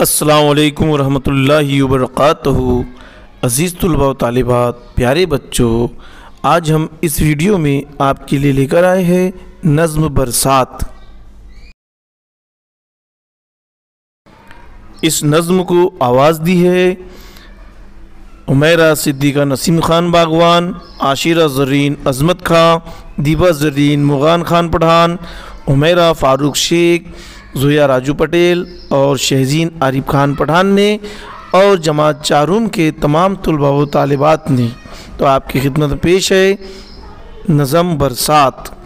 अस्सलामुअलैकुम वरहमतुल्लाहि वबरकातुहू। अज़ीज़ तुलबा व तालिबात, प्यारे बच्चों, आज हम इस वीडियो में आपके लिए लेकर आए हैं नज़्म बरसात। इस नज़्म को आवाज़ दी है उमैरा सिद्दीक़ा नसीम ख़ान बागवान, आशिरा ज़रीन अज़मत खां, दीबा ज़रीन मुग़ान ख़ान पठान, उमैरा फ़ारूक शेख, ज़ोया राजू पटेल और शहज़ीन आरिफ ख़ान पठान ने और जमात चारूम के तमाम तुलबा व तालिबात ने। तो आपकी खिदमत में पेश है नज़्म बरसात।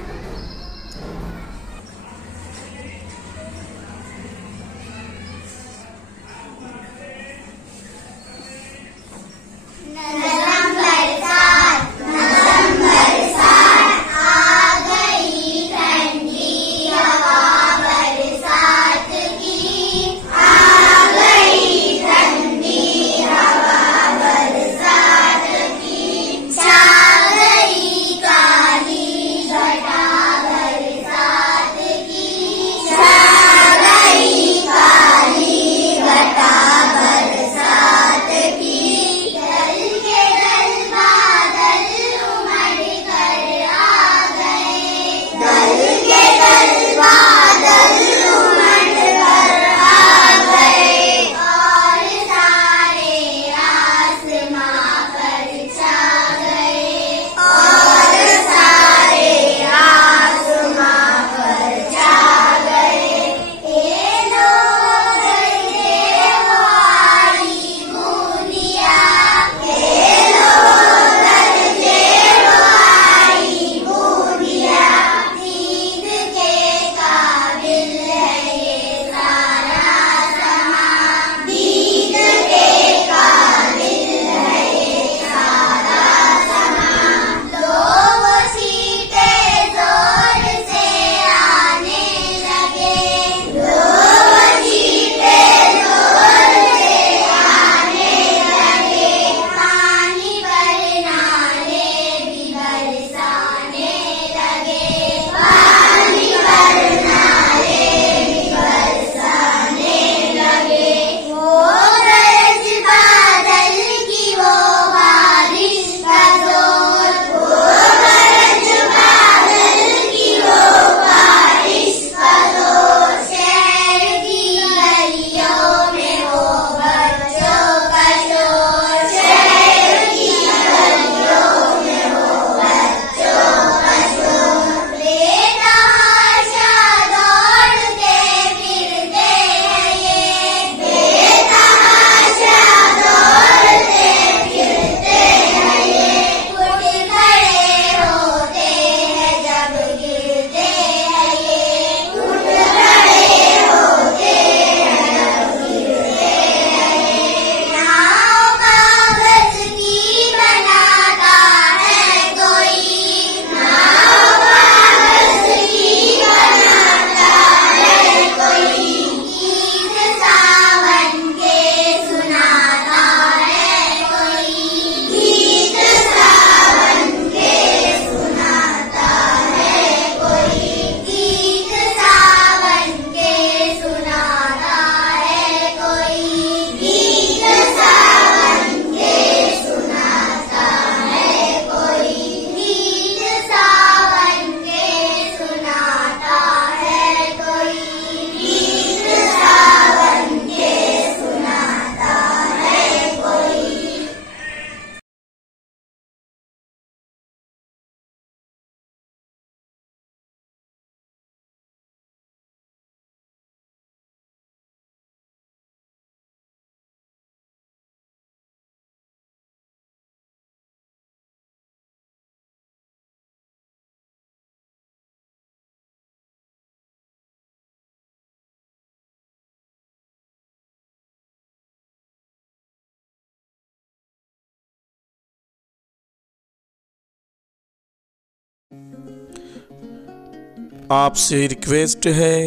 आपसे रिक्वेस्ट है,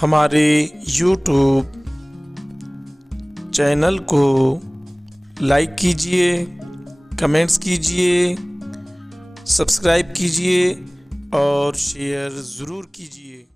हमारे YouTube चैनल को लाइक कीजिए, कमेंट्स कीजिए, सब्सक्राइब कीजिए और शेयर ज़रूर कीजिए।